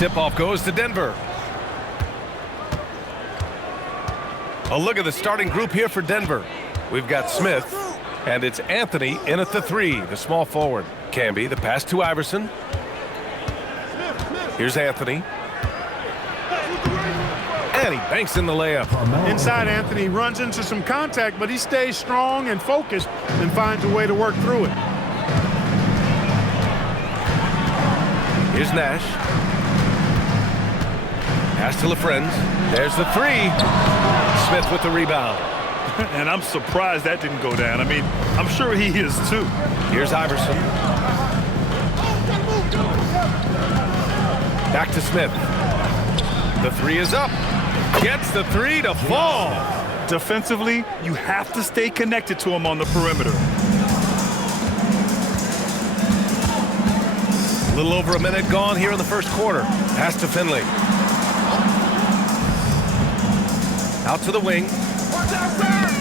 tip-off goes to Denver. A look at the starting group here for Denver. We've got Smith, and it's Anthony in at the 3, the small forward. Camby, the pass to Iverson. Here's Anthony. And he banks in the layup. Inside, Anthony runs into some contact, but he stays strong and focused and finds a way to work through it. Here's Nash. Pass to LaFrentz. There's the 3. Smith with the rebound. And I'm surprised that didn't go down. I mean, I'm sure he is too. Here's Iverson. Back to Smith. The 3 is up. Gets the 3 to fall. Defensively, you have to stay connected to him on the perimeter. A little over a minute gone here in the first quarter. Pass to Finley. Out to the wing.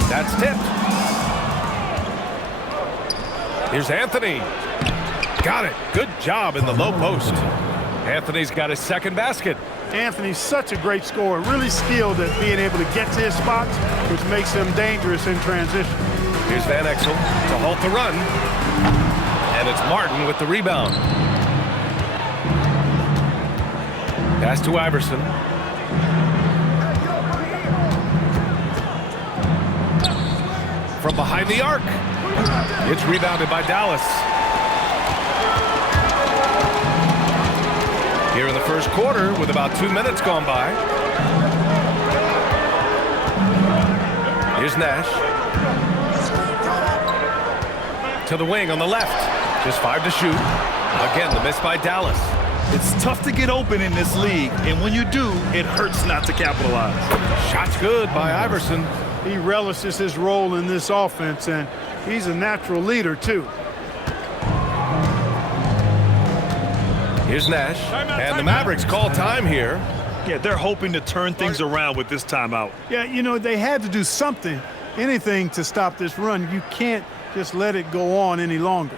That's tipped. Here's Anthony. Got it. Good job in the low post. Anthony's got his second basket. Anthony's such a great scorer, really skilled at being able to get to his spots, which makes him dangerous in transition. Here's Van Exel to halt the run. And it's Martin with the rebound. Pass to Iverson. From behind the arc. It's rebounded by Dallas. Here in the first quarter with about 2 minutes gone by. Here's Nash. To the wing on the left. Just 5 to shoot. Again, the miss by Dallas. It's tough to get open in this league, and when you do, it hurts not to capitalize. Shot's good by Iverson. He relishes his role in this offense, and he's a natural leader, too. Here's Nash, and the Mavericks call time here. Yeah, they're hoping to turn things around with this timeout. Yeah, you know, they had to do something, anything to stop this run. You can't just let it go on any longer.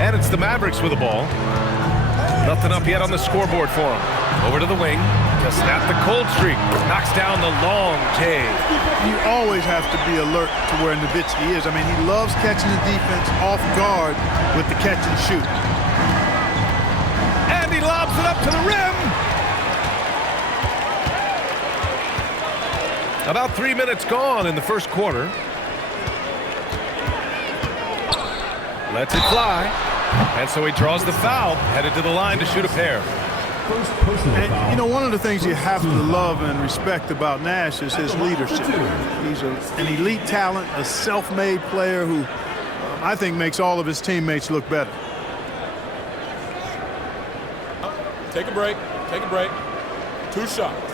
And it's the Mavericks with the ball. Nothing up yet on the scoreboard for him. Over to the wing to snap the cold streak. Knocks down the long J. You always have to be alert to where Nowitzki is. I mean, he loves catching the defense off guard with the catch and shoot. And he lobs it up to the rim. About 3 minutes gone in the first quarter. Lets it fly. And so he draws the foul, headed to the line to shoot a pair. And, you know, one of the things you have to love and respect about Nash is his leadership. He's an elite talent, a self-made player who I think makes all of his teammates look better. Take a break. Take a break. 2 shots.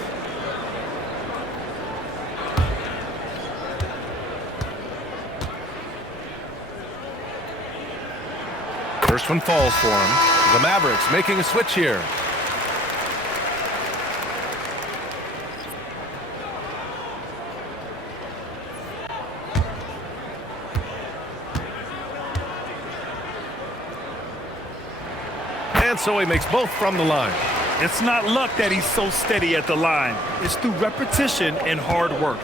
First one falls for him. The Mavericks making a switch here. And so he makes both from the line. It's not luck that he's so steady at the line. It's through repetition and hard work.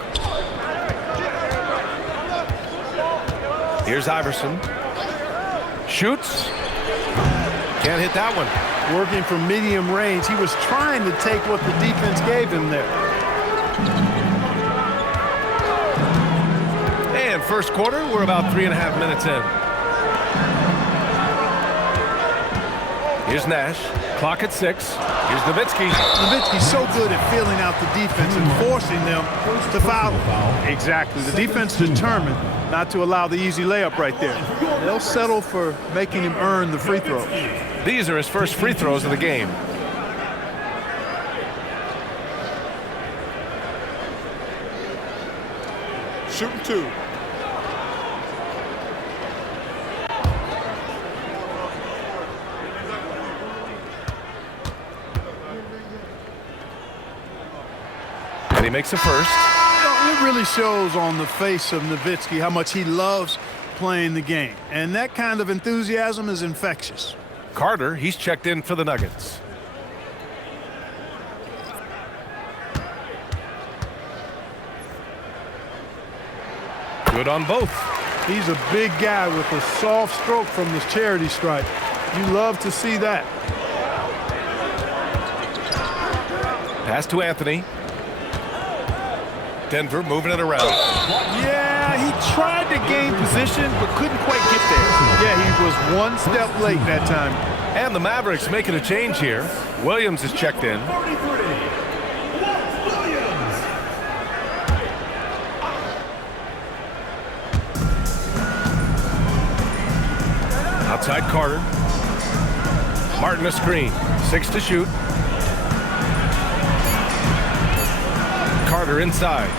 Here's Iverson. Shoots. Can't hit that one. Working from medium range. He was trying to take what the defense gave him there. And first quarter, we're about 3.5 minutes in. Here's Nash. Clock at 6. Here's Nowitzki. Nowitzki's so good at feeling out the defense and forcing them to foul him. Exactly. The defense determined not to allow the easy layup right there. They'll settle for making him earn the free throws. These are his first free throws of the game. Shooting 2. And he makes a first. It really shows on the face of Nowitzki how much he loves playing the game. And that kind of enthusiasm is infectious. Carter, he's checked in for the Nuggets. Good on both. He's a big guy with a soft stroke from the charity stripe. You love to see that. Pass to Anthony. Denver moving it around. Yeah, he tried to gain position but couldn't quite get there. Yeah, he was one step late that time. And the Mavericks making a change here. Williams is checked in. Outside Carter. Martin a screen. 6 to shoot. Carter inside.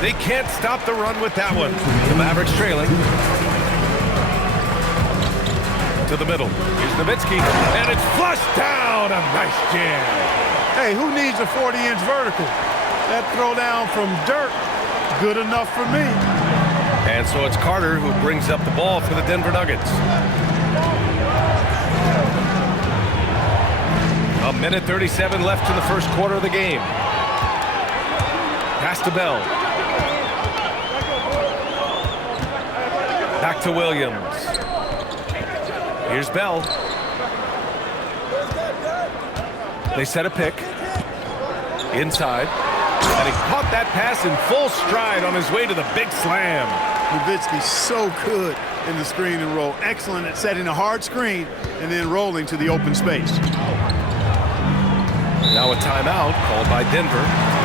They can't stop the run with that one. The Mavericks trailing. To the middle. Here's Nowitzki. And it's flushed down. A nice jam. Hey, who needs a 40-inch vertical? That throw down from Dirk, good enough for me. And so it's Carter who brings up the ball for the Denver Nuggets. A minute 37 left in the first quarter of the game. Pass to Bell. Back to Williams. Here's Bell. They set a pick. Inside. And he caught that pass in full stride on his way to the big slam. Nowitzki's so good in the screen and roll. Excellent at setting a hard screen and then rolling to the open space. Now a timeout called by Denver.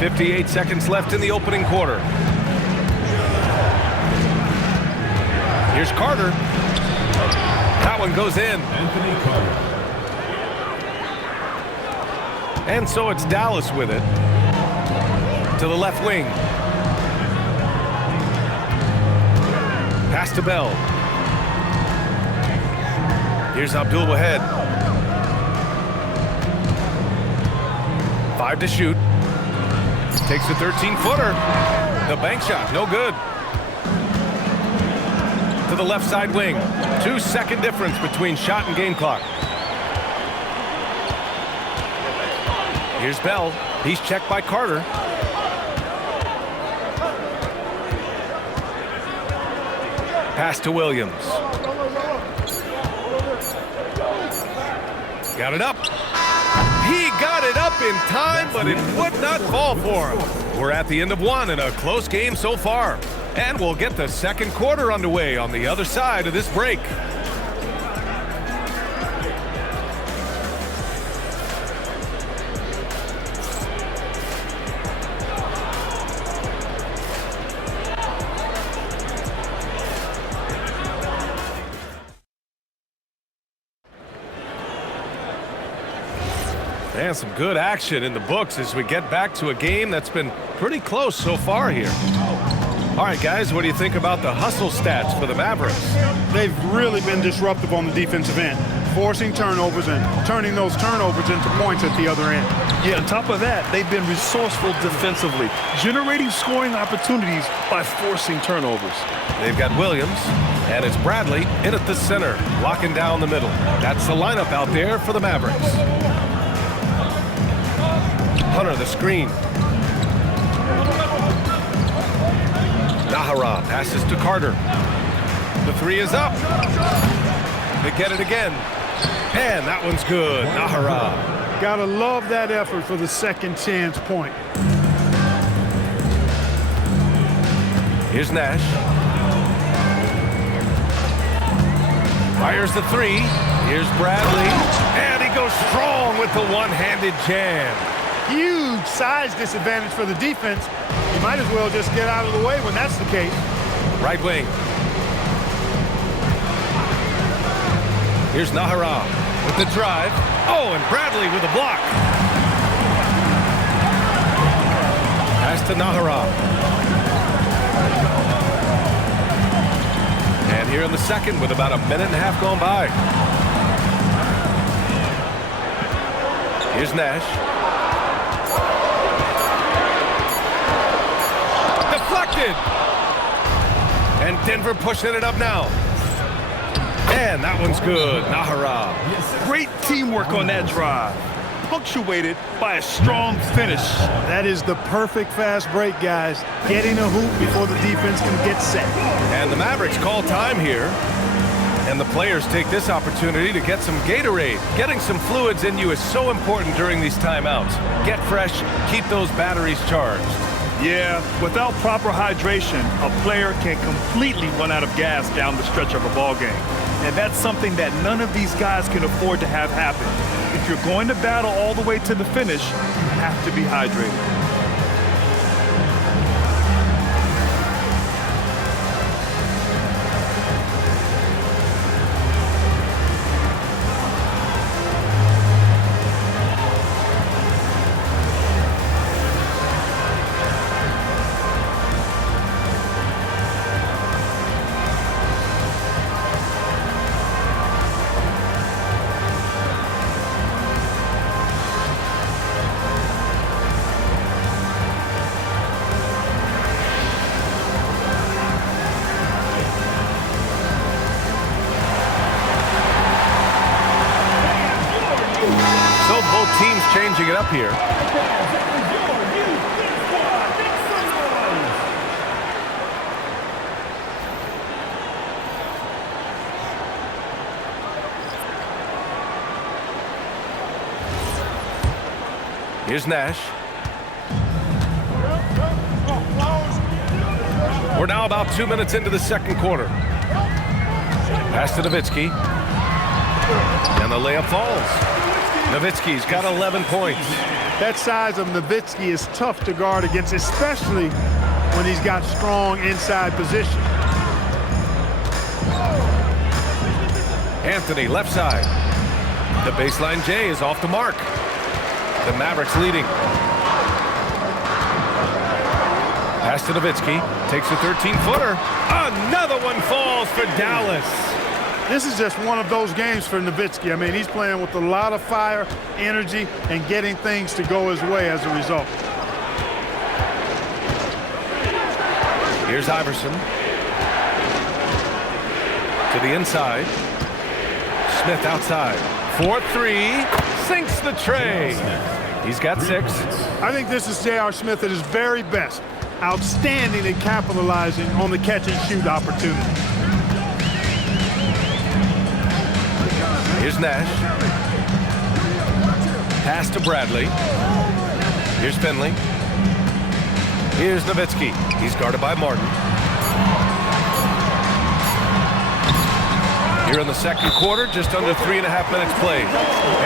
58 seconds left in the opening quarter. Here's Carter. That one goes in. Anthony Carter. And so it's Dallas with it. To the left wing. Pass to Bell. Here's Abdul Wahed. 5 to shoot. Takes a 13-footer. The bank shot, no good. To the left side wing. 2-second difference between shot and game clock. Here's Bell. He's checked by Carter. Pass to Williams. Got it up. He got it up in time, but it would not fall for him. We're at the end of one in a close game so far. And we'll get the second quarter underway on the other side of this break. And some good action in the books as we get back to a game that's been pretty close so far here. All right, guys, what do you think about the hustle stats for the Mavericks? They've really been disruptive on the defensive end, forcing turnovers and turning those turnovers into points at the other end. Yeah, on top of that, they've been resourceful defensively, generating scoring opportunities by forcing turnovers. They've got Williams, and it's Bradley in at the center, locking down the middle. That's the lineup out there for the Mavericks. Hunter, the screen. Nahara passes to Carter. The three is up. They get it again. And that one's good. Nahara. Gotta love that effort for the second chance point. Here's Nash. Fires the three. Here's Bradley. And he goes strong with the one-handed jam. Huge size disadvantage for the defense. You might as well just get out of the way when that's the case. Right wing. Here's Nahara with the drive. Oh, and Bradley with a block. Pass to Nahara. And here in the second with about a minute and a half gone by. Here's Nash. Deflected. And Denver pushing it up now. And that one's good. Nahara. Great teamwork on that drive, punctuated by a strong finish. That is the perfect fast break, guys. Getting a hoop before the defense can get set. And the Mavericks call time here. And the players take this opportunity to get some Gatorade. Getting some fluids in you is so important during these timeouts. Get fresh, keep those batteries charged. Yeah, without proper hydration, a player can completely run out of gas down the stretch of a ball game. And that's something that none of these guys can afford to have happen. If you're going to battle all the way to the finish, you have to be hydrated. Both teams changing it up here. Here's Nash. We're now about 2 minutes into the second quarter. Pass to Nowitzki. And the layup falls. Nowitzki's got 11 points. That size of Nowitzki is tough to guard against, especially when he's got strong inside position. Anthony, left side. The baseline J is off the mark. The Mavericks leading. Pass to Nowitzki. Takes a 13-footer. Another one falls for Dallas. This is just one of those games for Nowitzki. I mean, he's playing with a lot of fire, energy, and getting things to go his way as a result. Here's Iverson. To the inside. Smith outside. 4-3. Sinks the tray. He's got 6. I think this is J.R. Smith at his very best. Outstanding at capitalizing on the catch-and-shoot opportunity. Here's Nash. Pass to Bradley. Here's Finley. Here's Nowitzki. He's guarded by Martin. Here in the second quarter, just under 3.5 minutes played.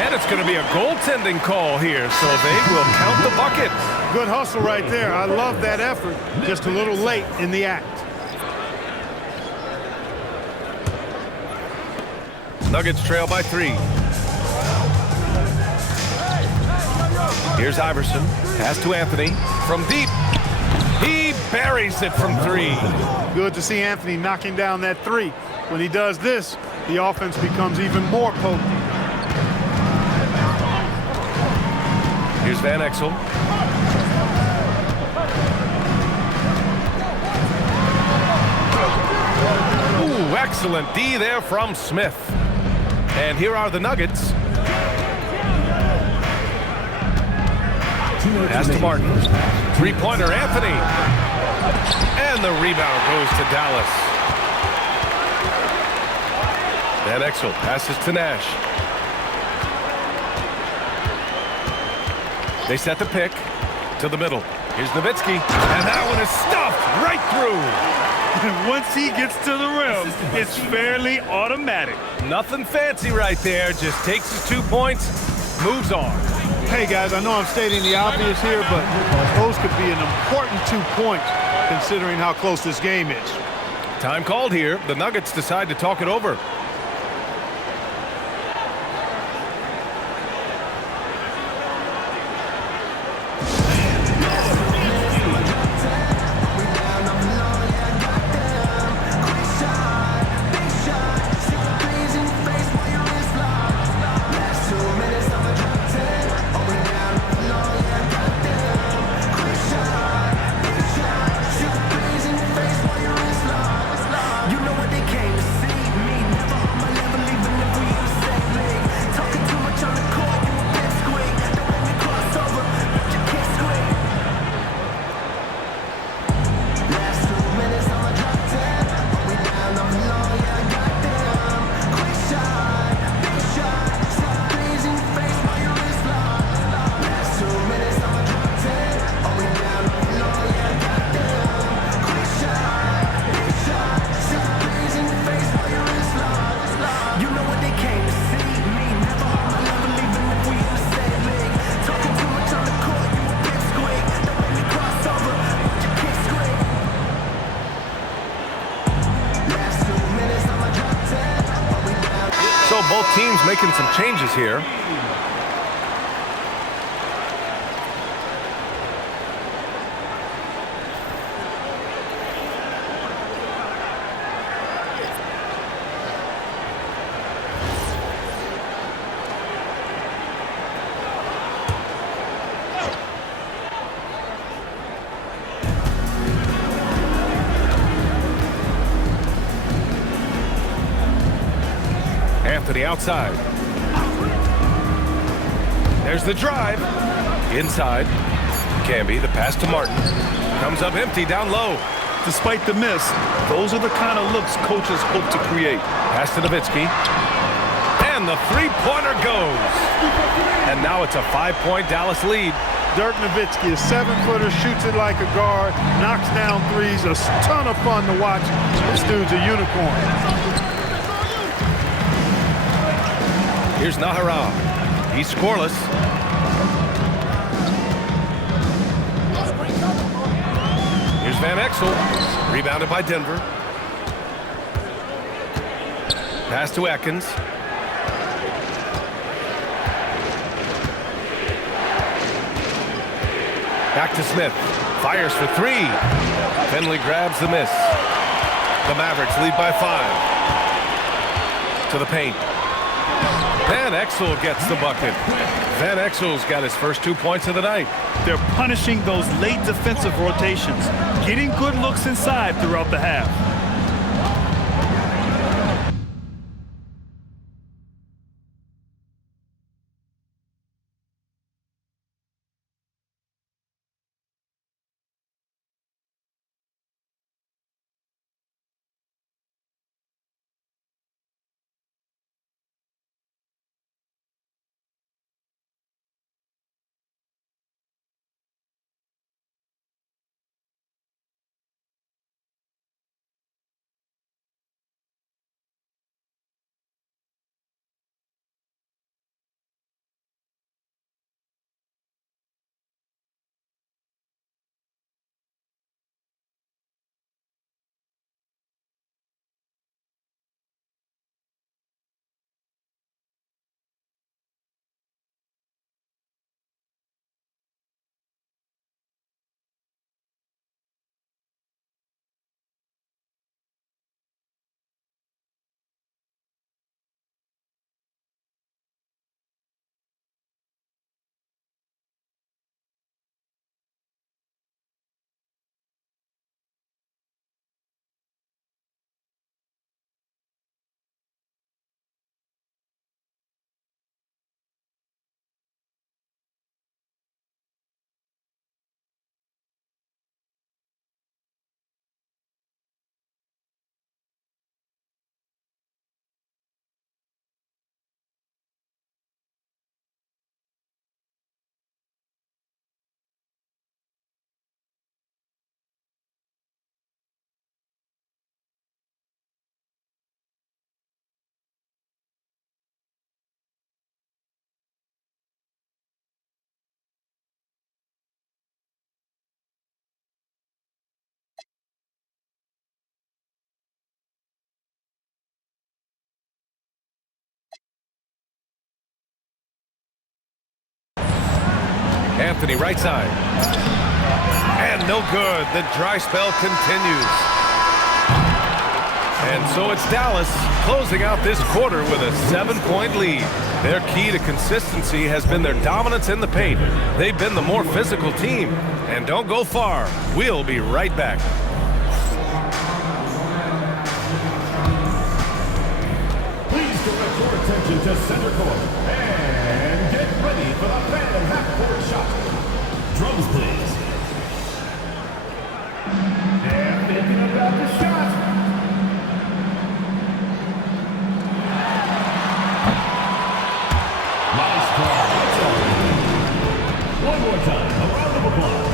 And it's going to be a goaltending call here, so they will count the bucket. Good hustle right there. I love that effort. Just a little late in the act. Nuggets trail by 3. Here's Iverson. Pass to Anthony. From deep. He buries it from 3. Good to see Anthony knocking down that 3. When he does this, the offense becomes even more potent. Here's Van Exel. Ooh, excellent D there from Smith. And here are the Nuggets. Pass to Martin. Three-pointer, Anthony. And the rebound goes to Dallas. Van Exel passes to Nash. They set the pick to the middle. Here's Nowitzki. And that one is stuffed right through. Once he gets to the rim, it's fairly automatic. Nothing fancy right there. Just takes his 2 points, moves on. Hey, guys, I know I'm stating the obvious here, but those could be an important 2 points considering how close this game is. Time called here. The Nuggets decide to talk it over. So both teams making some changes here. Anthony outside. There's the drive. Inside. Camby, the pass to Martin. Comes up empty down low. Despite the miss, those are the kind of looks coaches hope to create. Pass to Nowitzki. And the three-pointer goes. And now it's a 5-point Dallas lead. Dirk Nowitzki, a 7-footer, shoots it like a guard, knocks down threes. A ton of fun to watch. This dude's a unicorn. Here's Nahara. He's scoreless. Van Exel. Rebounded by Denver. Pass to Ekins. Back to Smith. Fires for three. Finley grabs the miss. The Mavericks lead by 5. To the paint. Van Exel gets the bucket. Van Exel's got his first 2 points of the night. They're punishing those late defensive rotations, getting good looks inside throughout the half. Anthony right side. And no good. The dry spell continues. And so it's Dallas closing out this quarter with a 7-point lead. Their key to consistency has been their dominance in the paint. They've been the more physical team. And don't go far. We'll be right back. Please direct your attention to center court. And get ready for the Phantom half-court shot. Drums, please. And thinking about the shot. Nice try. One more time. A round of applause.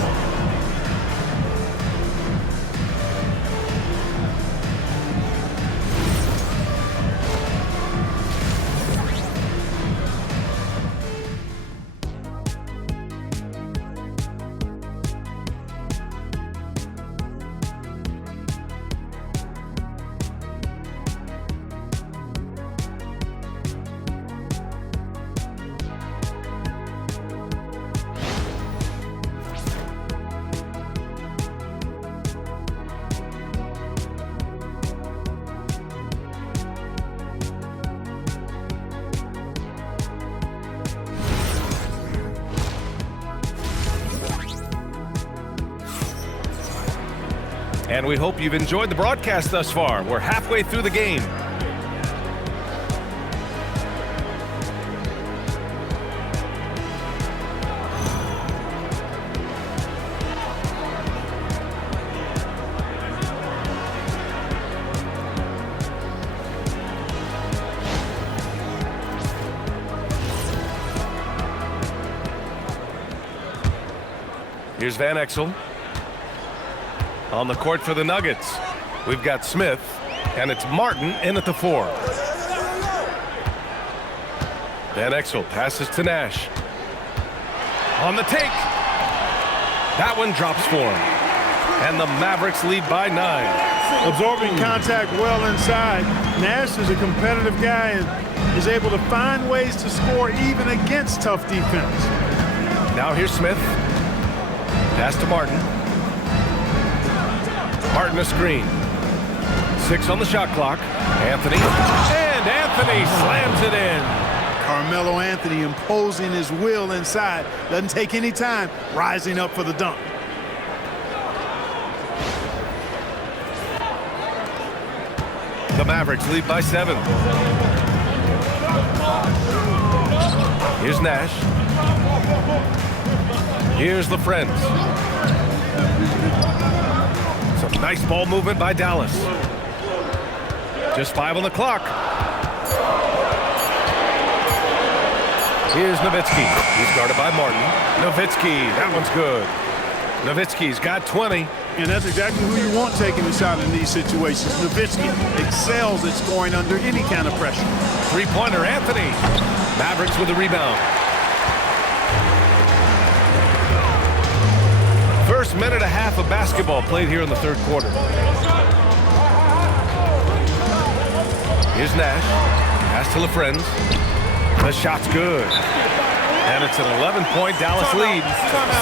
And we hope you've enjoyed the broadcast thus far. We're halfway through the game. Here's Van Exel. On the court for the Nuggets, we've got Smith, and it's Martin in at the 4. Van Exel passes to Nash. On the take. That one drops for him. And the Mavericks lead by 9. Absorbing contact well inside. Nash is a competitive guy and is able to find ways to score even against tough defense. Now here's Smith. Pass to Martin. Martin a screen. 6 on the shot clock. Anthony. And Anthony slams it in. Carmelo Anthony imposing his will inside. Doesn't take any time. Rising up for the dunk. The Mavericks lead by 7. Here's Nash. Here's the Friends. Some nice ball movement by Dallas. Just 5 on the clock. Here's Nowitzki. He's guarded by Martin. Nowitzki, that one's good. Nowitzki's got 20. And that's exactly who you want taking the shot in these situations. Nowitzki excels at scoring under any kind of pressure. Three-pointer, Anthony. Mavericks with the rebound. First minute and a half of basketball played here in the third quarter. Here's Nash. Pass to LaFrentz. The shot's good. And it's an 11-point Dallas lead.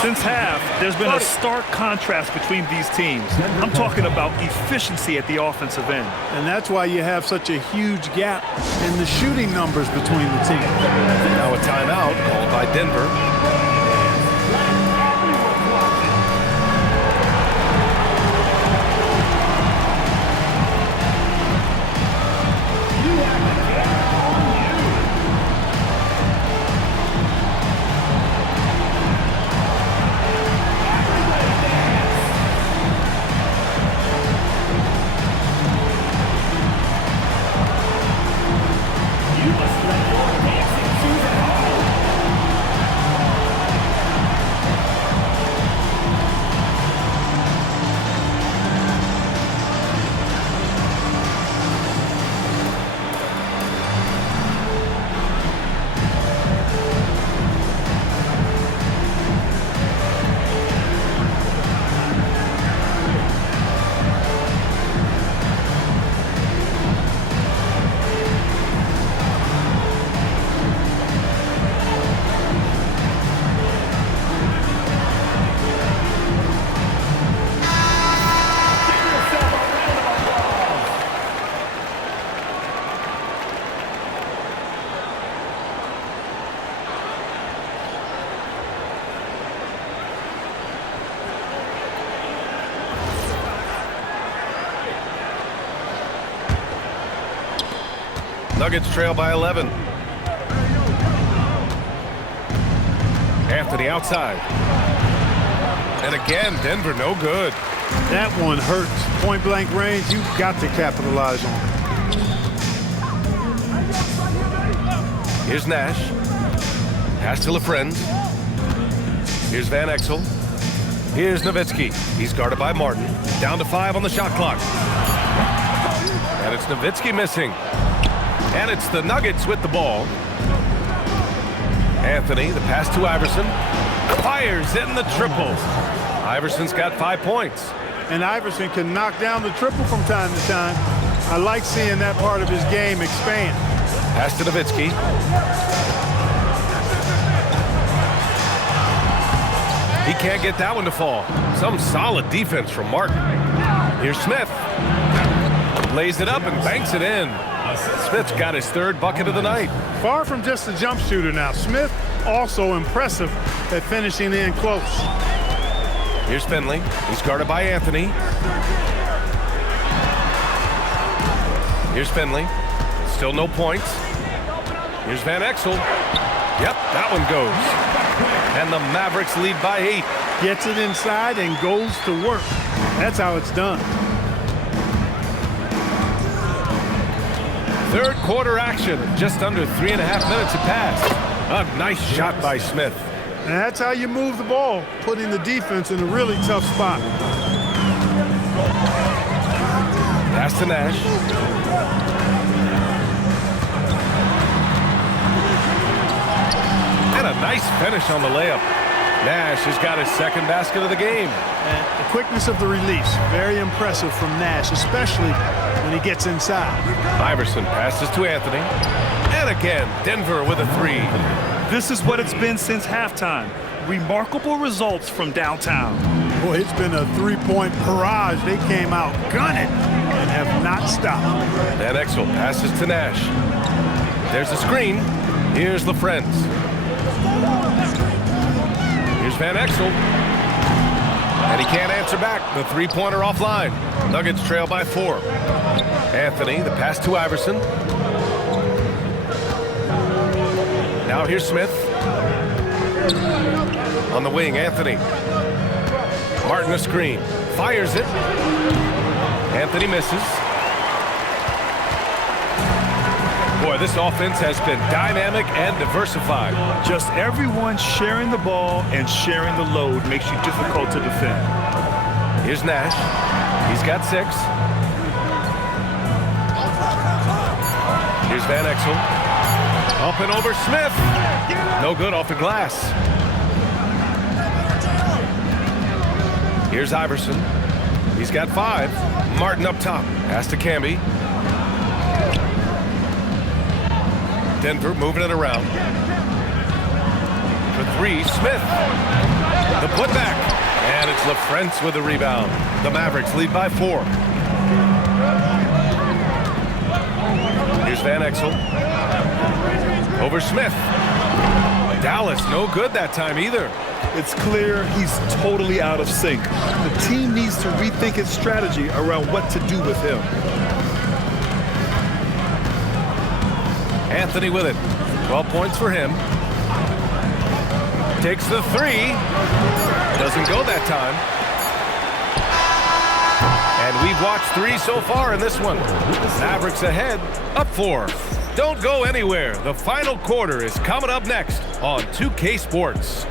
Since half, there's been a stark contrast between these teams. I'm talking about efficiency at the offensive end. And that's why you have such a huge gap in the shooting numbers between the teams. Now a timeout called by Denver. Nuggets trail by 11. Anthony outside. And again, Denver no good. That one hurts. Point blank range, you've got to capitalize on it. Here's Nash. Pass to LaFrentz. Here's Van Exel. Here's Nowitzki. He's guarded by Martin. Down to 5 on the shot clock. And it's Nowitzki missing. And it's the Nuggets with the ball. Anthony, the pass to Iverson. Fires in the triple. Iverson's got 5 points. And Iverson can knock down the triple from time to time. I like seeing that part of his game expand. Pass to Nowitzki. He can't get that one to fall. Some solid defense from Martin. Here's Smith. Lays it up and banks it in. Smith's got his 3rd bucket of the night. Far from just a jump shooter now. Smith also impressive at finishing in close. Here's Finley. He's guarded by Anthony. Here's Finley. Still no points. Here's Van Exel. Yep, that one goes. And the Mavericks lead by 8. Gets it inside and goes to work. That's how it's done. Third quarter action. Just under 3.5 minutes have passed. A nice shot by Smith. And that's how you move the ball, putting the defense in a really tough spot. Pass to Nash. And a nice finish on the layup. Nash has got his second basket of the game. And the quickness of the release, very impressive from Nash, especially when he gets inside. Iverson passes to Anthony. And again, Denver with a three. This is what it's been since halftime. Remarkable results from downtown. Boy, it's been a three-point barrage. They came out gunning and have not stopped. Van Exel passes to Nash. There's a screen. Here's LaFrentz. Here's Van Exel. And he can't answer back. The three-pointer offline. Nuggets trail by 4. Anthony, the pass to Iverson. Now here's Smith. On the wing, Anthony. Martin a screen. Fires it. Anthony misses. Boy, this offense has been dynamic and diversified. Just everyone sharing the ball and sharing the load makes you difficult to defend. Here's Nash. He's got 6. Here's Van Exel. Up and over Smith. No good off the glass. Here's Iverson. He's got 5. Martin up top. Pass to Camby. Denver moving it around. For 3, Smith. The putback. And it's LaFrentz with the rebound. The Mavericks lead by 4. Here's Van Exel. Over Smith. Dallas, no good that time either. It's clear he's totally out of sync. The team needs to rethink its strategy around what to do with him. Anthony with it. 12 points for him. Takes the 3. Doesn't go that time. And we've watched 3 so far in this one. Mavericks ahead, up 4. Don't go anywhere. The final quarter is coming up next on 2K Sports.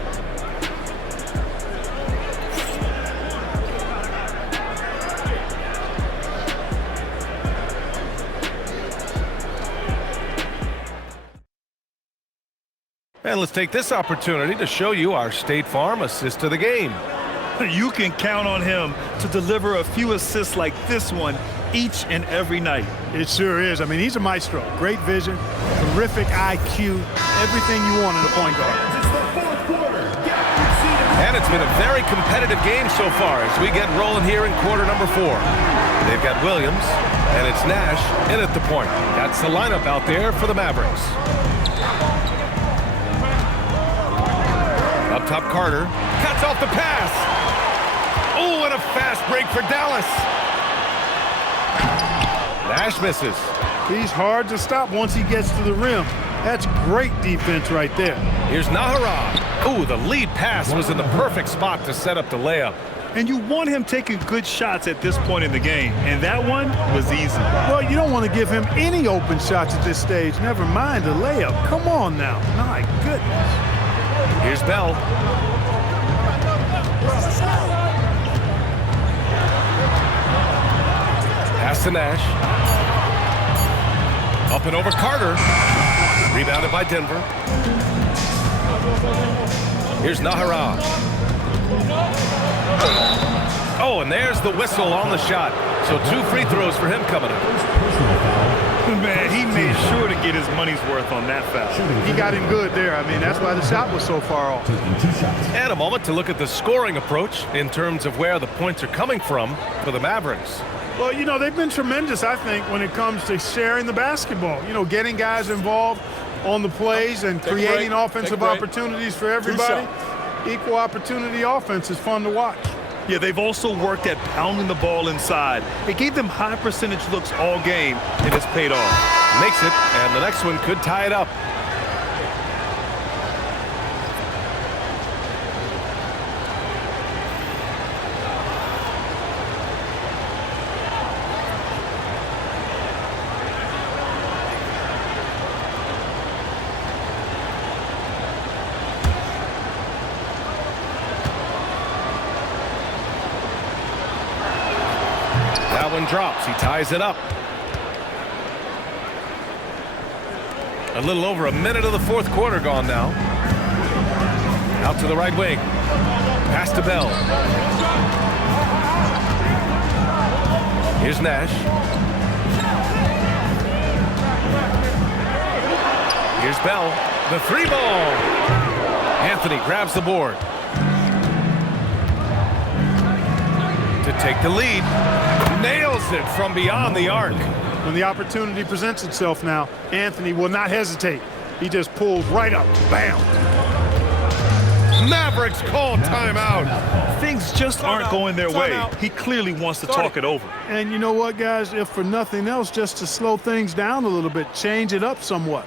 And let's take this opportunity to show you our State Farm assist of the game. You can count on him to deliver a few assists like this one each and every night. It sure is. I mean, he's a maestro. Great vision, terrific IQ, everything you want in a point guard. And it's been a very competitive game so far as we get rolling here in quarter number 4. They've got Williams, and it's Nash in at the point. That's the lineup out there for the Mavericks. Up top, Carter cuts off the pass. Oh, and a fast break for Dallas. Nash misses. He's hard to stop once he gets to the rim. That's great defense right there. Here's Nahara. Oh, the lead pass was in the perfect spot to set up the layup. And you want him taking good shots at this point in the game, and that one was easy. Well, you don't want to give him any open shots at this stage, never mind a layup. Come on now. My goodness. Here's Bell. Pass to Nash. Up and over Carter. Rebounded by Denver. Here's Nahara. Oh, and there's the whistle on the shot. So 2 free throws for him coming up. Man, he made sure to get his money's worth on that foul. He got him good there. I mean, that's why the shot was so far off. And a moment to look at the scoring approach in terms of where the points are coming from for the Mavericks. Well, you know, they've been tremendous, I think, when it comes to sharing the basketball. You know, getting guys involved on the plays and creating offensive opportunities for everybody. Equal opportunity offense is fun to watch. Yeah, they've also worked at pounding the ball inside. It gave them high percentage looks all game, and it's paid off. Makes it, and the next one could tie it up. That one drops. He ties it up. A little over a minute of the fourth quarter gone now. Out to the right wing. Pass to Bell. Here's Nash. Here's Bell. The three ball. Anthony grabs the board. To take the lead. Nails it from beyond the arc. When the opportunity presents itself now, Anthony will not hesitate. He just pulls right up. Bam! Mavericks call timeout. Things just aren't going their way. He clearly wants to talk it over. And you know what, guys? If for nothing else, just to slow things down a little bit, change it up somewhat.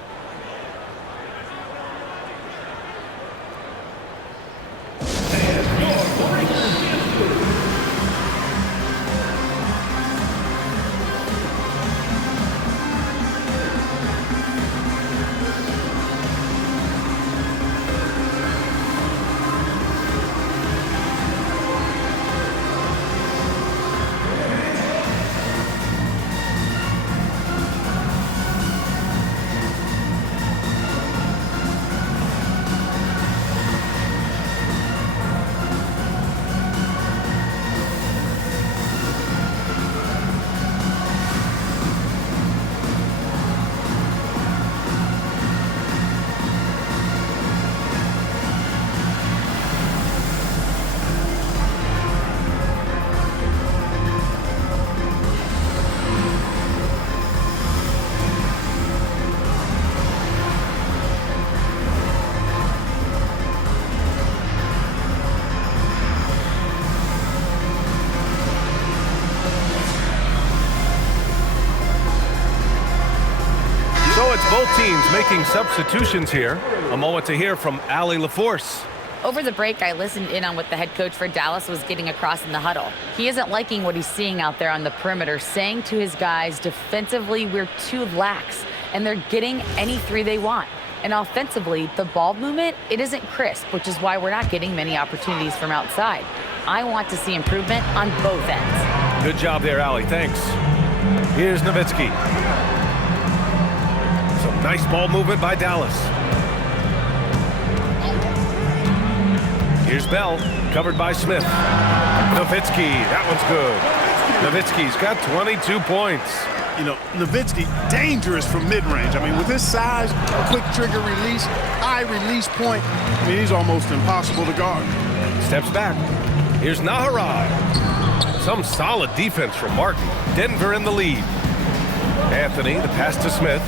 So it's both teams making substitutions here. A moment to hear from Allie LaForce. Over the break, I listened in on what the head coach for Dallas was getting across in the huddle. He isn't liking what he's seeing out there on the perimeter, saying to his guys, defensively, we're too lax, and they're getting any three they want. And offensively, the ball movement, it isn't crisp, which is why we're not getting many opportunities from outside. I want to see improvement on both ends. Good job there, Allie. Thanks. Here's Nowitzki. Some nice ball movement by Dallas. Here's Bell, covered by Smith. Nowitzki, that one's good. Nowitzki's got 22 points. You know, Nowitzki, dangerous from mid-range. I mean, with his size, quick trigger release, high release point, I mean, he's almost impossible to guard. Steps back. Here's Naharaj. Some solid defense from Martin. Denver in the lead. Anthony, the pass to Smith.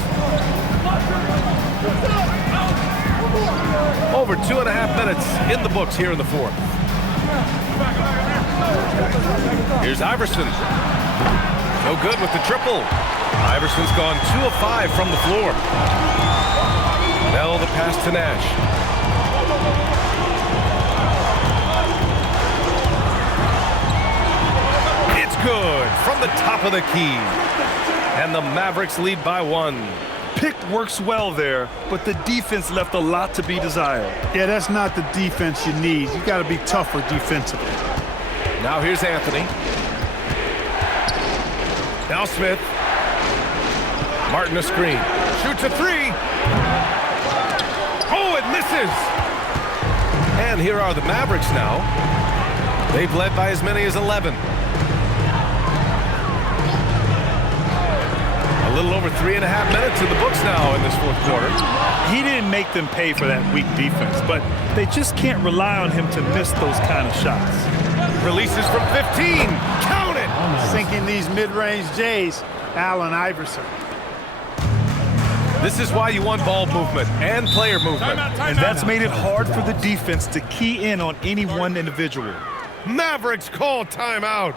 Over 2.5 minutes in the books here in the fourth. Here's Iverson. No good with the triple. Iverson's gone 2 of 5 from the floor. Bell the pass to Nash. It's good from the top of the key. And the Mavericks lead by 1. Pick works well there, but the defense left a lot to be desired. Yeah, that's not the defense you need. You got to be tougher defensively. Now here's Anthony. Now Smith. Martin a screen. Shoots a three. Oh, it misses. And here are the Mavericks now. They've led by as many as 11. A little over 3.5 minutes in the books now in this fourth quarter. He didn't make them pay for that weak defense, but they just can't rely on him to miss those kind of shots. Releases from 15. Count it! Sinking these mid-range J's, Allen Iverson. This is why you want ball movement and player movement. And that's made it hard for the defense to key in on any one individual. Mavericks call timeout.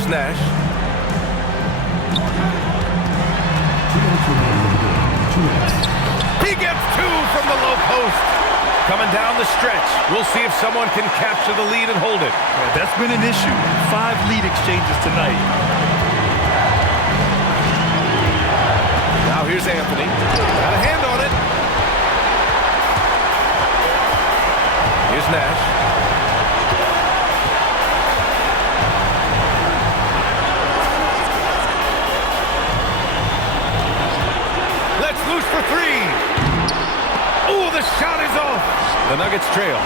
Here's Nash. He gets 2 from the low post. Coming down the stretch. We'll see if someone can capture the lead and hold it. Yeah, that's been an issue. 5 lead exchanges tonight. Now here's Anthony. Got a hand on it. Here's Nash. Let's loose for 3. Oh, the shot is off. The Nuggets trail.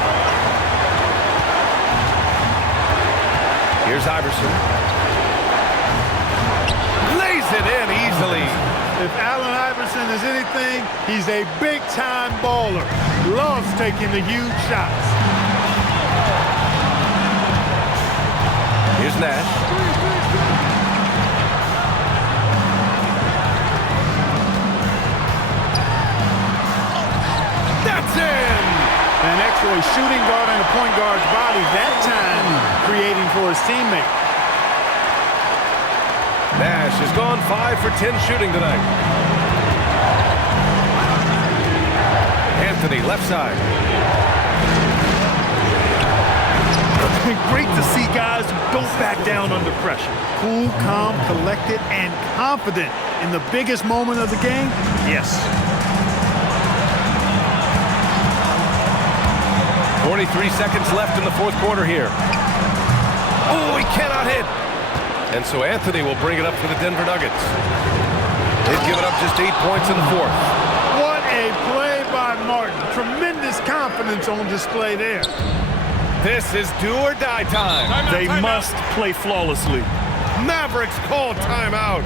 Here's Iverson. Lays it in easily. If Allen Iverson is anything, he's a big-time baller. Loves taking the huge shots. Here's Nash. That's in! And actually shooting guard in a point guard's body, that time creating for his teammate. Nash has gone 5 for 10 shooting tonight. Anthony, left side. Great to see guys who don't back down under pressure. Cool, calm, collected, and confident in the biggest moment of the game. Yes. 43 seconds left in the fourth quarter here. Oh, he cannot hit. And so Anthony will bring it up for the Denver Nuggets. They've given up just 8 points in the fourth. What a play by Martin. Tremendous confidence on display there. This is do or die time. They must play flawlessly. Mavericks call timeout.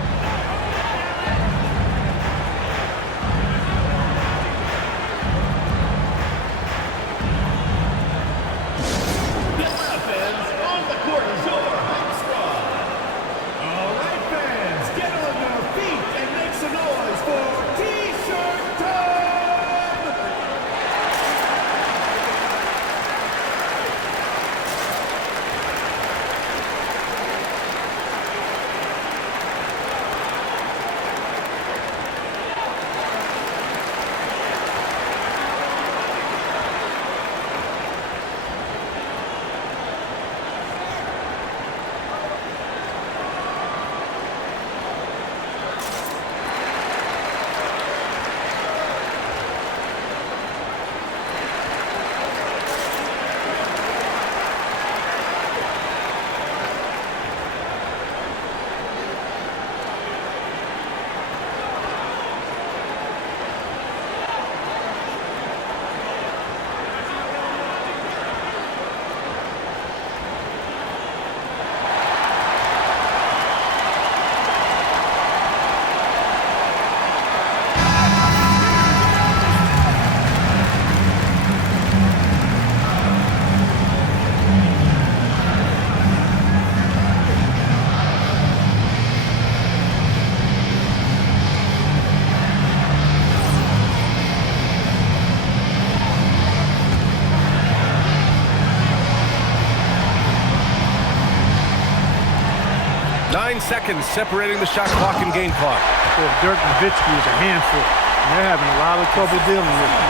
Seconds separating the shot clock and game clock. Well, Dirk Nowitzki is a handful. They're having a lot of trouble dealing with him.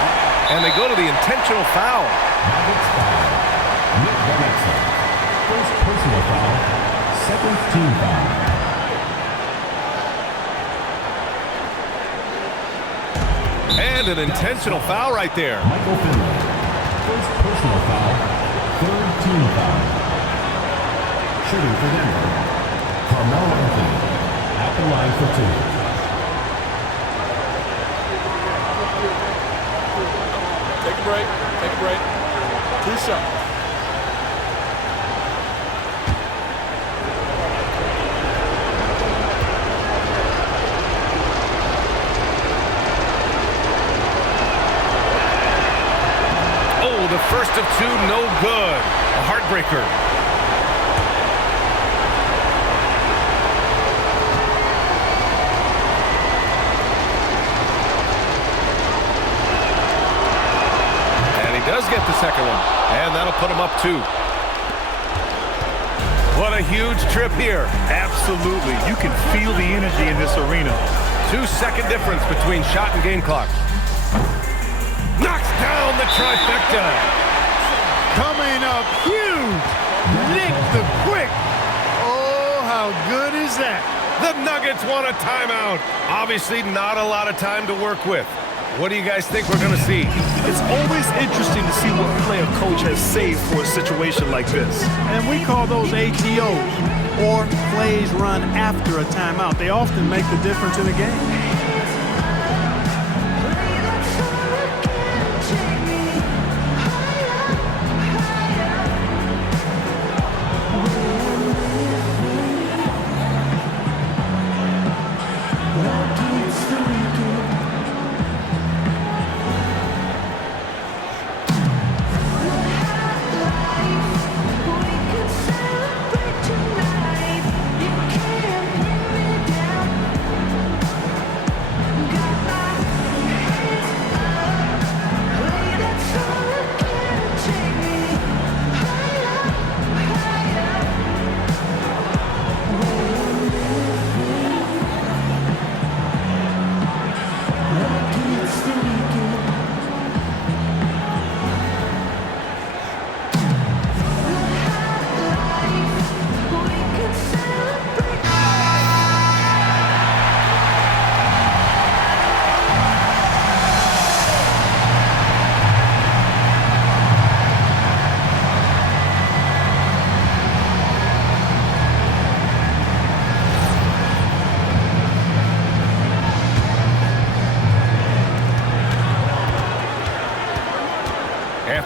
And they go to the intentional foul. First personal foul, second team foul. And an intentional foul right there. Michael Finley. First personal foul, third team foul. Shooting for Denver. Carmelo Anthony at the line for 2. Take a break. Take a break. 2 shots. Oh, the first of 2, no good. A heartbreaker. Does get the second one, and that'll put him up 2. What a huge trip here. Absolutely. You can feel the energy in this arena. 2-second difference between shot and game clock. Knocks down the trifecta. Coming up huge. Nick the Quick. Oh, how good is that? The Nuggets want a timeout. Obviously not a lot of time to work with. What do you guys think we're going to see? It's always interesting to see what play a coach has saved for a situation like this. And we call those ATOs, or plays run after a timeout. They often make the difference in a game.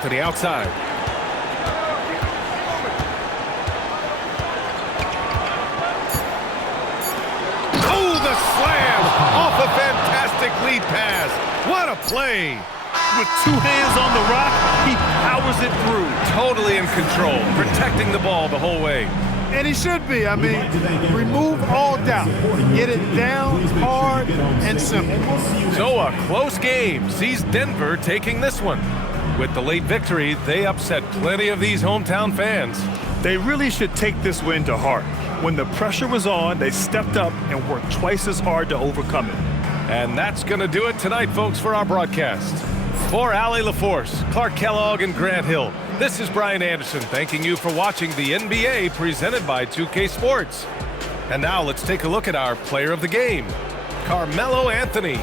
To the outside. Oh, the slam off a fantastic lead pass. What a play. With 2 hands on the rock, he powers it through. Totally in control, protecting the ball the whole way. And he should be. I mean, remove all doubt. Get it down hard and simple. So a close game sees Denver taking this one. With the late victory, they upset plenty of these hometown fans. They really should take this win to heart. When the pressure was on, they stepped up and worked twice as hard to overcome it. And that's going to do it tonight, folks, for our broadcast. For Allie LaForce, Clark Kellogg, and Grant Hill, this is Brian Anderson thanking you for watching the NBA presented by 2K Sports. And now let's take a look at our player of the game, Carmelo Anthony.